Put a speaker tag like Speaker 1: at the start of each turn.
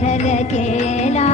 Speaker 1: केला साहुकार विठ्ठल केला